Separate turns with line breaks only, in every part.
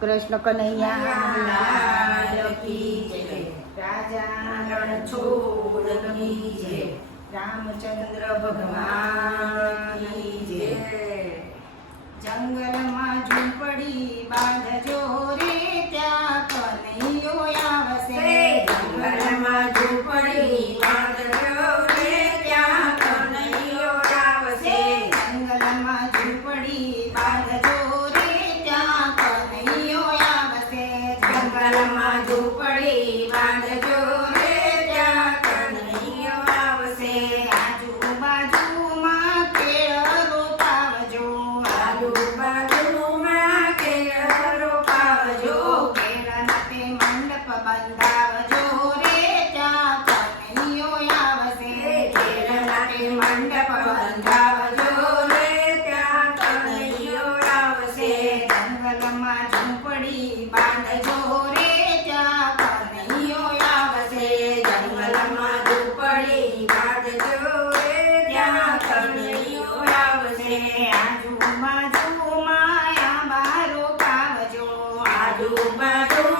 કૃષ્ણ કનૈયા. રામચંદ્ર
ભગવાન જય.
જંગલમાં ઝૂંપડી બાંધજો રે ત્યાં કનૈયો આવશે.
જંગલમાં
બંધાવજો રે ત્યાં કનૈયો આવશે
ત્યાં કનૈયો આવશે
જંગલમાં ઝૂંપડી બાંધજો રે ત્યાં કનૈયો
આજુબાજુ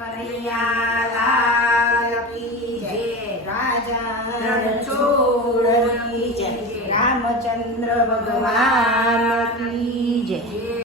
કનૈયા લાલ કી જય
રાજા
રણછોડ કી જય
રામચંદ્ર ભગવાન.